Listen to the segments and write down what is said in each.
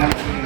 பேரும் அண்ணா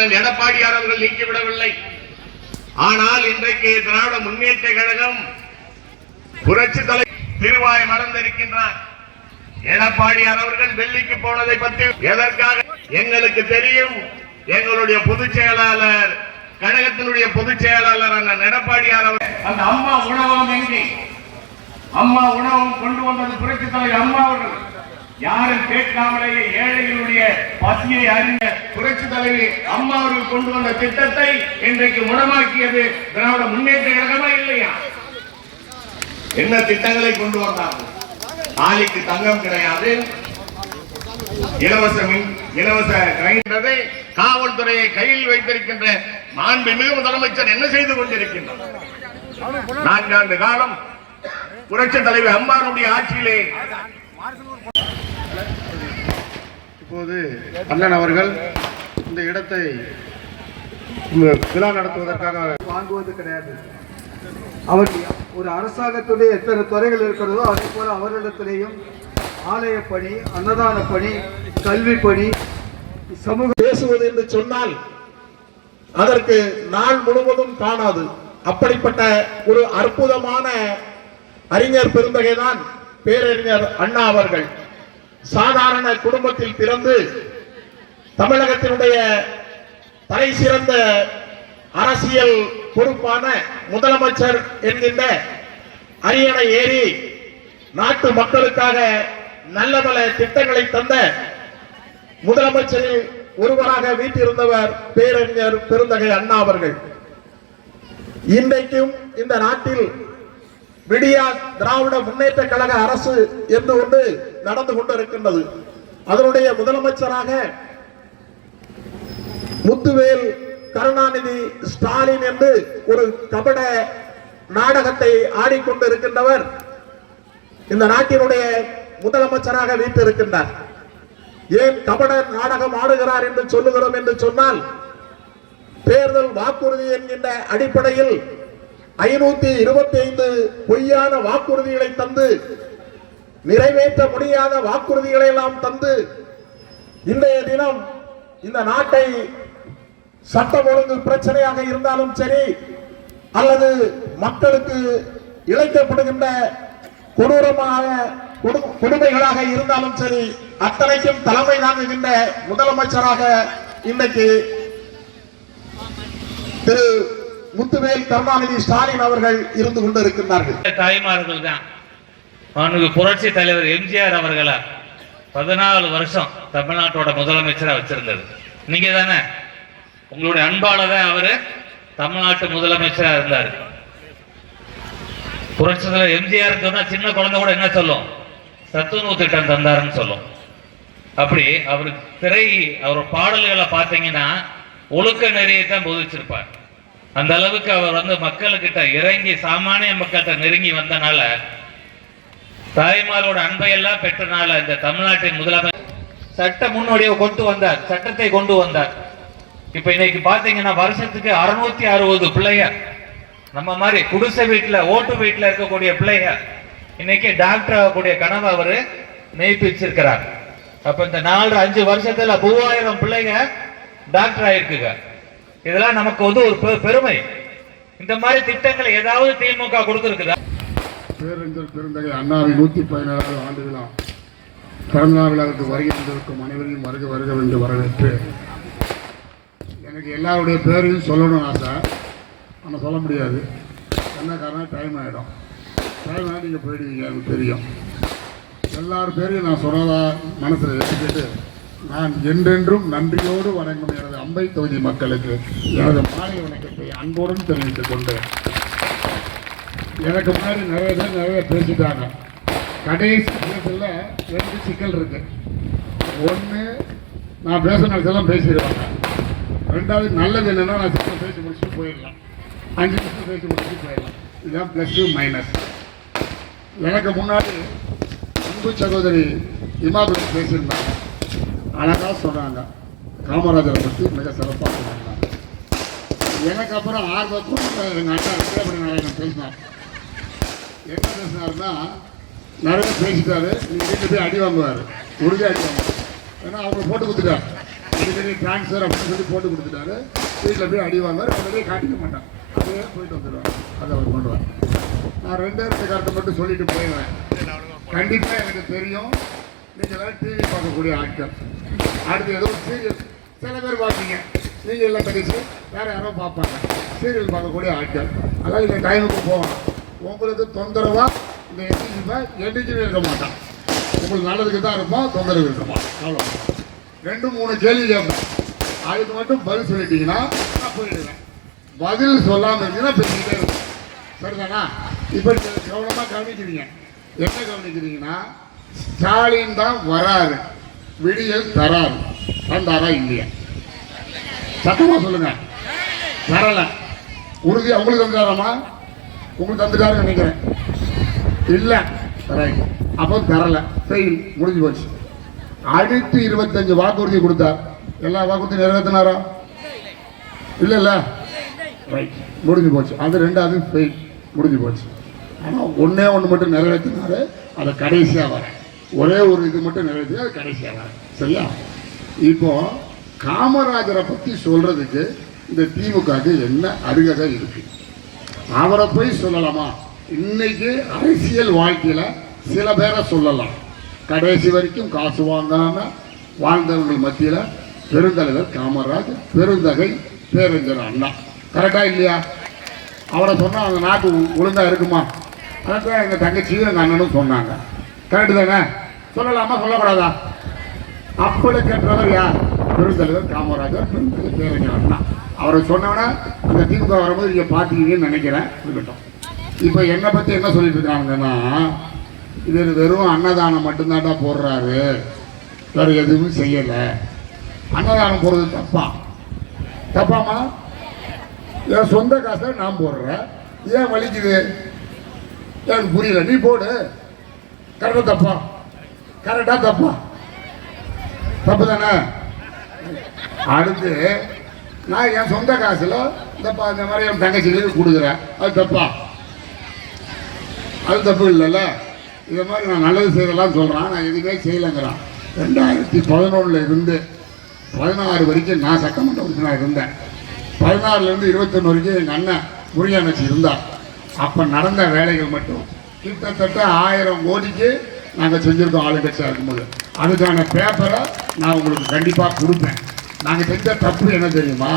அண்ணன் எடப்பாடியார் அவர்கள் நீக்கிவிடவில்லை. ஆனால் இன்றைக்கு திராவிட முன்னேற்ற கழகம் புரட்சி தலை திருவாய் மறந்திருக்கின்றார். எடப்பாடியார் அவர்கள் டெல்லிக்கு போனதை பற்றி எதற்காக? எங்களுக்கு தெரியும். எங்களுடைய பொதுச் செயலாளர் கழகத்தினுடைய பொதுச் செயலாளர் அண்ணன் எடப்பாடியார் அவர் அந்த அம்மா உணவகம் எங்கே? அம்மா உணவகம் கொண்டு வந்தது புரட்சி தலைவர் அம்மா அவர்கள். யாரும் கேட்காமலேயே ஏழைகளுடைய பசியை அறிந்த புரட்சி தலைவி அம்மா அவர்கள் கொண்டு வந்த திட்டத்தை இன்றைக்கு முடமாக்கியது திராவிட முன்னேற்ற கழகமா இல்லையா? என்ன திட்டங்களை கொண்டு வந்தார்கள்? நாளைக்கு தங்கம் கிடையாது. இலவச மின் இலவச கிரைண்டரை காவல்துறையை கையில் வைத்திருக்கின்ற மாண்புமிகு முதலமைச்சர் என்ன செய்து கொண்டிருக்கின்றார்? நான்காண்டு காலம் புரட்சி தலைவர் அம்மாருடைய ஆட்சியிலே இப்போது அண்ணன் அவர்கள் இந்த இடத்தை விழா நடத்துவதற்காக வாங்குவது கிடையாது. அவர் ஒரு அரசாங்கத்துடைய எத்தனை துறைகள் இருக்கிறதோ அதே போல அவர்களிடத்திலேயும் ஆலய பணி அன்னதான பணி கல்வி பணி சமூக பேசுவது என்று சொன்னால் அதற்கு நாள் முழுவதும் காணாது. அப்படிப்பட்ட ஒரு அற்புதமான அறிஞர் பெருந்தகைதான் பேரறிஞர் அண்ணா அவர்கள். சாதாரண குடும்பத்தில் பிறந்து தமிழகத்தினுடைய தலை சிறந்த அரசியல் பொறுப்பான முதலமைச்சர் என்கின்ற அரியணை ஏறி நாட்டு மக்களுக்காக நல்ல பல திட்டங்களை தந்த முதலமைச்சரில் ஒருவராக வீட்டிருந்தவர் பேரறிஞர் பெருந்தகை அண்ணா அவர்கள். இன்றைக்கும் இந்த நாட்டில் விடியா திராவிட முன்னேற்ற கழக அரசு என்று ஒன்று நடந்து கொண்டிருக்கின்றது. அதனுடைய முதலமைச்சராக முத்துவேல் கருணாநிதி ஸ்டாலின் என்று ஒரு கபட நாடகத்தை ஆடிக்கொண்டிருக்கின்றவர். இந்த நாட்டினுடைய முதலமைச்சராக வீட்டிருக்கின்றார். ஏன் கபட நாடகம் ஆடுகிறார் என்று சொல்லுகிறோம் என்று சொன்னால் தேர்தல் வாக்குறுதி என்கின்ற அடிப்படையில் ஐநூத்தி இருபத்தி ஐந்து பொய்யான வாக்குறுதிகளை தந்து நிறைவேற்ற முடியாத வாக்குறுதிகளை எல்லாம் தந்து இன்றைய தினம் இந்த நாட்டை சட்டம் ஒழுங்கு பிரச்சனையாக இருந்தாலும் சரி அல்லது மக்களுக்கு இழைக்கப்படுகின்ற கொடூரமாக கொடு- கொடுமைகளாக இருந்தாலும் சரி அத்தனைக்கும் தலைமை தாங்குகின்ற முதலமைச்சராக இன்றைக்கு திரு முத்துவேல் கருணாநிதி ஸ்டாலின் அவர்கள் இருந்து கொண்டிருக்கிறார்கள் தாய்மார்கள் தான் அவனுக்கு புரட்சி தலைவர் எம்ஜிஆர் அவர்களை பதினாலு வருஷம் தமிழ்நாட்டோட முதலமைச்சரா வச்சிருந்தது. நீங்க தானே உங்களுடைய அன்பால தான் அவரு. தமிழ்நாட்டு முதலமைச்சரா இருந்தாரு. புரட்சி தலைவர் எம்ஜிஆர் சொன்னா சின்ன குழந்தை கூட என்ன சொல்லும்? சத்துணவு திட்டம் தந்தாருன்னு சொல்லும். அப்படி அவர் திரை அவர் பாடல்களை பார்த்தீங்கன்னா ஒழுக்க நெறியை தான் போதிச்சிருப்பார். அந்த அளவுக்கு அவர் வந்து மக்களுக்கிட்ட இறங்கி சாமானிய மக்கள்கிட்ட நெருங்கி வந்தனால தாய்மாரோட அன்பை எல்லாம் பெற்றனால இந்த தமிழ்நாட்டின் முதலமைச்சர் சட்ட முன்னோடியை கொண்டு வந்தார் சட்டத்தை கொண்டு வந்தார். இப்ப இன்னைக்கு பாத்தீங்கன்னா வருஷத்துக்கு அறுநூத்தி அறுபது பிள்ளைங்க. நம்ம மாதிரி குடிசை வீட்டுல ஓட்டு வீட்டுல இருக்கக்கூடிய பிள்ளைங்க. இன்னைக்கு டாக்டர் ஆகக்கூடிய கனவு அவரு மெய்ப்பிச்சிருக்கிறார். அப்ப இந்த நாலு அஞ்சு வருஷத்துல மூவாயிரம் பிள்ளைங்க டாக்டர் ஆயிருக்குங்க. இதெல்லாம் நமக்கு வந்து ஒரு பெருமை. இந்த மாதிரி திட்டங்களை ஏதாவது திமுக கொடுத்துருக்குதா? பேரறிஞர் பெருந்தகை அண்ணாவின் நூற்றி பதினேழாவது ஆண்டு விழா. பிறந்தநாள் விழாவுக்கு வருகை தந்திருக்கும் அனைவரையும் வருக வருக என்று வரவேற்று எனக்கு எல்லாருடைய பேரையும் சொல்லணும்னு ஆசை. ஆனால் சொல்ல முடியாது. என்ன காரணம் டைம் ஆகிடும் டைம் ஆகி நீங்கள் போயிடுவீங்க எனக்கு தெரியும். எல்லார் பேரையும் நான் சொன்னதா மனசில் எடுத்துக்கிட்டு நான் என்றென்றும் நன்றியோடு வணங்கும் எனது அம்பை தொகுதி மக்களுக்கு எனது மாலை வணக்கத்தை அன்போடும் தெரிவித்துக் கொண்டு எனக்கு முன்னாடி நிறைய பேர் நிறைய பேசிட்டாங்க. கடைசி தேர்தலில் ரெண்டு சிக்கல் இருக்கு. ஒன்று நான் பேச பேசிடுவாங்க. ரெண்டாவது நல்லது என்னென்னா நான் சிக்கல் பேசி முடிச்சுட்டு போயிடலாம். அஞ்சு நிமிஷம் பேசி முடிச்சுட்டு போயிடலாம். இதுதான் ப்ளஸ் டூ மைனஸ் எனக்கு முன்னாடி அன்பு சகோதரி இமாபதி பேசியிருந்தாங்க. அழகாக சொன்னாங்க. காமராஜரை பற்றி மிக சிறப்பாக சொன்னாங்க. எனக்கு அப்புறம் ஆர்வக்கும் எங்கள் அண்ணா விஜயபுரி நாராயணன் பேசினார் என்ன தான் நிறைய பேசிட்டாரு. நீங்கள் வீட்டில் போய் அடி வாங்குவார். உறுதியாக அடி வாங்குவார். ஏன்னா அவங்க போட்டு கொடுத்துட்டார் இதுக்கு ட்ரான்ஸ்ஃபர் அப்படின்னு சொல்லி போட்டு கொடுத்துட்டாரு. வீட்டில் போய் அடி வாங்குவார். அதிலே காட்டிக்க மாட்டான். அப்படியே போயிட்டு வந்துடுவார் அதை அவர் பண்ணுவார் நான் ரெண்டாயிரத்து ரெண்டு கருத்தை மட்டும் சொல்லிட்டு போயிடுவேன் கண்டிப்பாக எனக்கு தெரியும். நீங்கள் எல்லாம் டிவி பார்க்கக்கூடிய ஆட்கள் அடுத்து ஏதோ சீரியல் சில பேர் பார்ப்பீங்க. நீங்கள் எல்லாம் கழிச்சு யாரோ பார்ப்பாங்க. சீரியல் பார்க்கக்கூடிய ஆட்கள் அதாவது இந்த டைமுக்கு போகணும். உங்களுக்கு தொந்தரவா? இந்த என்டிஜிப்பை என்டிஜியும் இருக்க மாட்டான். உங்களுக்கு நல்லதுக்கு தான் இருப்போம் தொந்தரவு இருக்க மாட்டான் அவ்வளோ ரெண்டு மூணு கேள்வி கேட்பேன். அதுக்கு மட்டும் பதில் சொல்லிட்டீங்கன்னா நான் போயிடுவேன். பதில் சொல்லாமல் இருந்தீங்கன்னா பேசிக்கிட்டே இருக்கும் சரிதானா? இப்போ நீங்கள் கவனமாக கவனிக்கிறீங்க. என்ன கவனிக்கிறீங்கன்னா ஸ்டாலின் தான் வராரு. விடியல் தராரு. தந்தாரா இல்லையா? சத்தமா சொல்லுங்க. தரல. உறுதி அவங்களுக்கு தந்தாராமா உங்களுக்கு தந்துட்டாருன்னு நினைக்கிறேன். இல்லை. ரைட் அப்போ தரல. ஃபெயில் முடிஞ்சு போச்சு. அடுத்து இருபத்தஞ்சு வாக்குறுதி கொடுத்தார் எல்லா வாக்குறுதியும் நிறைவேற்றினாரா இல்லைல்ல ரைட் முடிஞ்சு போச்சு. அது ரெண்டாவது ஃபெயில் முடிஞ்சு போச்சு. ஆனால் ஒன்றே ஒன்று மட்டும் நிறைவேற்றினாரு அதை கடைசியாக வர. ஒரே ஒரு இது மட்டும் நிறைவேற்றி அது கடைசியாக வர. சரியா? இப்போ காமராஜரை பற்றி சொல்கிறதுக்கு இந்த திமுகவுக்கு என்ன அருகதை இருக்குது அவரை போய் சொல்லலாமா? இன்னைக்கு அரசியல் வாழ்க்கையில் சில பேரை சொல்லலாம். கடைசி வரைக்கும் காசு வாங்காம வாழ்ந்தவர்கள் மத்தியில் பெருந்தலைவர் காமராஜ் பெருந்தகை பேரஞ்சர் அண்ணா. கரெக்டா இல்லையா? அவரை சொன்னால் அந்த நாட்டு ஒழுங்காக இருக்குமா? அதான் எங்கள் தங்கச்சியும் எங்கள் அண்ணனும் சொன்னாங்க. கரெக்டு தானே? சொல்லலாமா சொல்லக்கூடாதா? அப்படி கேட்டவர் யார்? பெருந்தலைவர் காமராஜர் பெருந்தகை பேரறிஞர் அண்ணா. அவரை சொன்னவன அந்த திமுக வரும்போது நீங்கள் பாத்தீங்கன்னு நினைக்கிறேன். இருக்கட்டும். இப்போ என்னை பற்றி என்ன சொல்லிட்டு இருக்காங்கன்னா இது வெறும் அன்னதானம் மட்டும்தான்டா போடுறாரு. வேறு எதுவும் செய்யலை. அன்னதானம் போடுறது தப்பா? தப்பாமா என் சொந்த காசை நான் போடுறேன். ஏன் வலிக்குது? எனக்கு புரியல. நீ போடு. கரெக்டாக தப்பா? கரெக்டாக தப்பா? தப்பு தானே? அடுத்து நான் என் சொந்த காசில் இந்தப்பா இந்த மாதிரி என் தங்கச்சிகளுக்கு கொடுக்குறேன். அது தப்பா? அது தப்பு இல்லைல்ல. இதை மாதிரி நான் நல்லது செய்யலாம் சொல்கிறான் நான் எதுவுமே செய்யலைங்கிறான். ரெண்டாயிரத்தி பதினொன்றில் இருந்து பதினாறு வரைக்கும் நான் சட்டமன்ற உறுப்பினர் இருந்தேன். பதினாறுலேருந்து இருபத்தொன்று வரைக்கும் எங்கள் அண்ணன் முருகனச்சி இருந்தார். அப்போ நடந்த வேலைகள் மட்டும். கிட்டத்தட்ட ஆயிரம் கோடிக்கு நாங்கள் செஞ்சுருக்கோம் ஆளுங்கட்சியாக இருக்கும்போது. அதுக்கான பேப்பரை நான் உங்களுக்கு கண்டிப்பாக கொடுப்பேன். நாங்கள் செஞ்ச தப்பு என்ன தெரியுமா?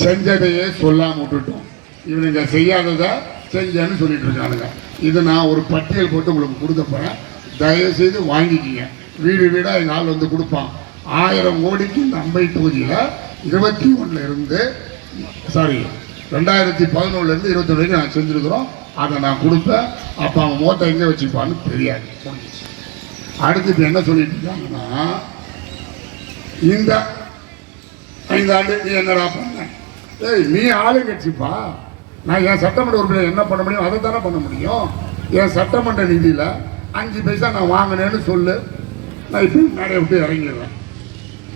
செஞ்சதையே சொல்லாம விட்டுட்டோம். இவனுங்க செய்யாததை செஞ்சேன்னு சொல்லிட்டு இருக்கானுங்க. இது நான் ஒரு பட்டியல் போட்டு உங்களுக்கு கொடுக்க போறேன். தயவு செய்து வாங்கிக்கிங்க. வீடு வீடா எங்க ஆள் வந்து கொடுப்பான். ஆயிரம் கோடிக்கு இந்த அம்பை தொகுதியில் இருபத்தி ஒண்ணுல இருந்து சாரி ரெண்டாயிரத்தி பதினொன்னுல இருந்து இருபத்தி வரைக்கும் நான் செஞ்சிருக்கிறோம். அதை நான் கொடுப்பேன். அப்ப அவன் மோட்டை எங்க வச்சுப்பான்னு தெரியாது. அடுத்து என்ன சொல்லிட்டு இருக்காங்கன்னா இந்த ஐந்து ஆண்டு நீ என்னடா பண்ண? ஏய் நீ ஆளுங்கட்சிப்பா நான் என் சட்டமன்ற உறுப்பினர் என்ன பண்ண முடியும்? அதை தானே பண்ண முடியும். என் சட்டமன்ற நிதியில் அஞ்சு பைசா நான் வாங்கினேன்னு சொல்லு. நான் இப்போ மேடையை விட்டு இறங்கிடுறேன்.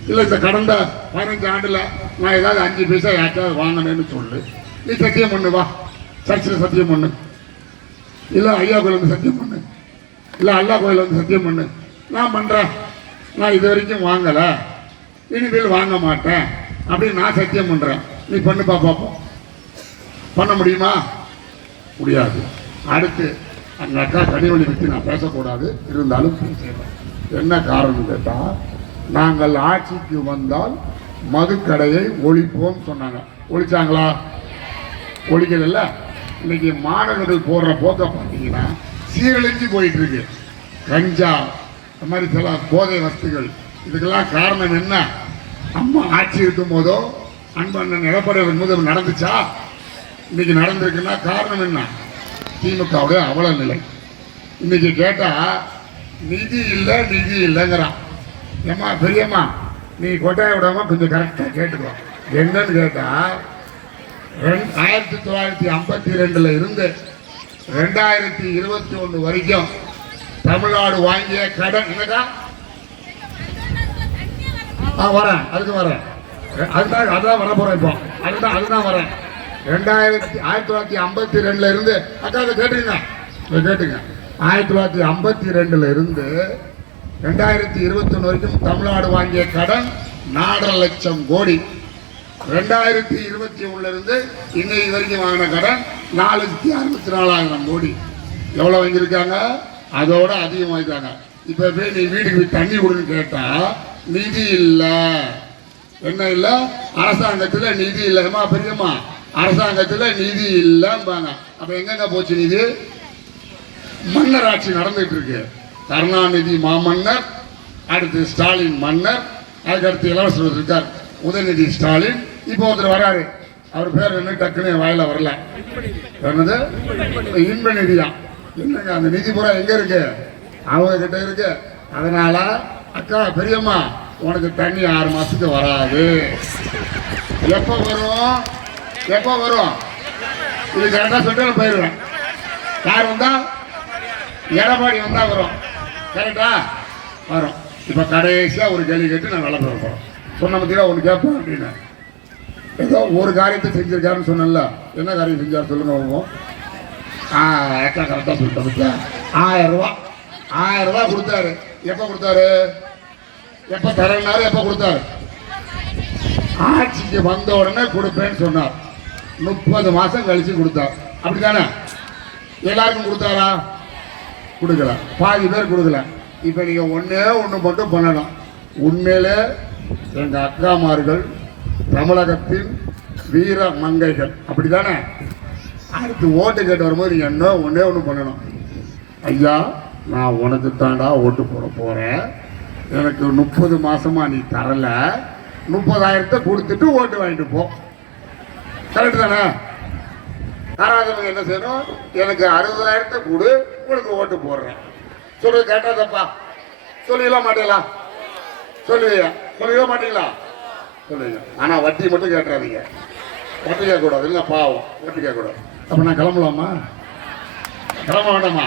இல்லை இந்த கடந்த பதினஞ்சு ஆண்டில் நான் ஏதாவது அஞ்சு பைசா யாருக்காவது வாங்கினேன்னு சொல்லு. நீ சத்தியம் பண்ணு வா. சர்ச்சில் சத்தியம் பண்ணு. இல்லை ஐயா கோயில் வந்து சத்தியம் பண்ணு. இல்லை அல்லா கோயில் வந்து சத்தியம் பண்ணு. நான் பண்ணுறேன் நான் இது வரைக்கும் வாங்கலை. இனிமேல் வாங்க மாட்டேன் அப்படின்னு நான் சத்தியம் பண்ணுறேன் நீ பண்ணுப்பா பார்ப்போம் பண்ண முடியுமா? முடியாது. அடுத்து அந்த அக்கா கனிவழி பற்றி நான் பேசக்கூடாது. இருந்தாலும் பேசுகிறேன் என்ன காரணம் கேட்டால் நாங்கள் ஆட்சிக்கு வந்தால் மதுக்கடையை ஒழிப்போம் சொன்னாங்க. ஒழிச்சாங்களா? ஒழிக்கல இன்னைக்கு மாணவர்கள் போடுற போக்க பார்த்தீங்கன்னா சீரழிஞ்சு போயிட்டு இருக்கு. கஞ்சா இந்த மாதிரி சில போதை வஸ்துகள். இதுக்கெல்லாம் காரணம் என்ன? அம்மா ஆட்சி இருக்கும் போதோ அன்பண்ணன் எடப்பாடி இருக்கும்போது நடந்துச்சா? இன்னைக்கு நடந்திருக்குன்னா காரணம் என்ன? திமுகவுடைய அவல நிலை இன்னைக்கு கேட்டா நிதி இல்லை நிதி இல்லைங்கிறான் ஏம்மா பெரியம்மா நீ கொட்டாய விடாம கொஞ்சம் கரெக்டாக கேட்டுக்கோ. என்னன்னு கேட்டா ரெண் ஆயிரத்தி தொள்ளாயிரத்தி ஐம்பத்தி ரெண்டுல இருந்து ரெண்டாயிரத்தி இருபத்தி ஒன்று வரைக்கும் தமிழ்நாடு வாங்கிய கடன் என்னதான் ஆ வரேன். அதுக்கு வரேன். அதுதான் அதுதான் வர போறேன் இப்போ. அதுதான் அதுதான் வரேன். ரெண்டாயிரத்தி ஆயிரத்தி தொள்ளாயிரத்தி ஐம்பத்தி ரெண்டுல இருந்து அக்கா அதை கேட்டுங்க கேட்டுங்க ஆயிரத்தி தொள்ளாயிரத்தி ஐம்பத்தி ரெண்டுல இருந்து ரெண்டாயிரத்தி இருபத்தொன்று வரைக்கும் தமிழ்நாடு வாங்கிய கடன் நாலரை லட்சம் கோடி. ரெண்டாயிரத்தி இருபத்தி ஒன்றுலேருந்து இருந்து இன்னைக்கு வரைக்கும் வாங்கின கடன் நாலு லட்சத்தி அறுபத்தி நாலாயிரம் கோடி. எவ்வளோ வாங்கியிருக்காங்க? அதோட அதிகம் வாங்கிட்டாங்க இப்போ போய் நீ வீட்டுக்கு போய் தண்ணி கொடுன்னு கேட்டால் நிதி இல்லை. என்ன இல்லை? அரசாங்கத்தில் நிதி இல்லைம்மா பெரியம்மா? அரசாங்கத்தில் நிதி இல்லைம்பாங்க. அப்போ எங்கெங்க போச்சு நிதி? மன்னர் ஆட்சி நடந்துட்டு இருக்கு. கருணாநிதி மாமன்னர் அடுத்து ஸ்டாலின் மன்னர் அதுக்கடுத்து இளவரசர் இருக்கார். உதயநிதி ஸ்டாலின். இப்போ ஒருத்தர் வராரு. அவர் பேர் என்ன டக்குன்னு வாயில வரல. என்னது? இன்ப நிதியா என்னங்க அந்த நிதி பூரா எங்க இருக்கு? அவங்க கிட்ட இருக்கு. அதனால அக்கா பெரியம்மா உனக்கு தண்ணி ஆறு மாதத்துக்கு வராது. எப்போ வரும்? எப்போ வரும்? இது கரெக்டாக சொல்லிட்டு நான் போயிடுவேன் யார் வந்தால் எடப்பாடி வந்தால் வரும். கரெக்டா வரும். இப்போ கடைசியாக ஒரு கேள்வி கேட்டு நான் விளம்பரம் போகிறோம் சொன்ன பத்தியா ஒன்று கேட்பேன் அப்படின்னு. ஏதோ ஒரு காரியத்தை செஞ்சிருக்காருன்னு சொன்னேன்ல. என்ன காரியம் செஞ்சார் சொல்லுங்க வருவோம் ஆ அக்கா கரெக்டாக சொல்லிட்டேன். ஆயிரம் ரூபா. ஆயிரம் ரூபா கொடுத்தாரு. எப்போ கொடுத்தாரு? எப்போ தரனாரு எப்போ கொடுத்தாரு? ஆட்சிக்கு வந்த உடனே கொடுப்பேன்னு சொன்னார். முப்பது மாசம் கழிச்சு கொடுத்தார். அப்படிதானே எல்லாருக்கும் கொடுத்தாரா? கொடுக்கல. பாதி பேர் கொடுக்கல. இப்போ நீங்க ஒன்றே ஒன்று மட்டும் பண்ணணும். உண்மையிலே எங்க அக்காமார்கள் தமிழகத்தின் வீர மங்கைகள். அப்படிதானே அடுத்து ஓட்டு கேட்டு வரும்போது நீங்கள் என்ன ஒன்றே ஒன்று பண்ணணும். ஐயா நான் உனக்கு தாண்டா ஓட்டு போட போகிறேன் எனக்கு முப்பது மாதமாக நீ தரல. முப்பதாயிரத்தை கொடுத்துட்டு ஓட்டு வாங்கிட்டு போ. கரெக்டு தானே? தராதவங்க என்ன செய்யணும்? எனக்கு அறுபதாயிரத்தை கொடு உனக்கு ஓட்டு போடுறேன். சொல்லு கேட்டா தப்பா? சொல்லிடலாம் மாட்டீங்களா? சொல்லுவீங்க சொல்லவே மாட்டீங்களா? சொல்லுவீங்க ஆனால் வட்டி மட்டும் கேட்டுறாதீங்க. வட்டி கேட்கக்கூடாது இல்லை பாவம். வட்டி கேட்கக்கூடாது. அப்போ நான் கிளம்பலாமா? கிளம்ப வேண்டாமா?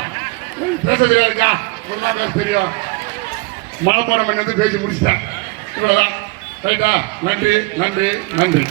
பேச தெரியாதுக்கா ஒன்றாம் பேச தெரியும் மனப்பாடம் பண்ணது பேசி முடிச்சிட்டேன். இவ்வளவுதான். ரைட்டா? நன்றி நன்றி நன்றி.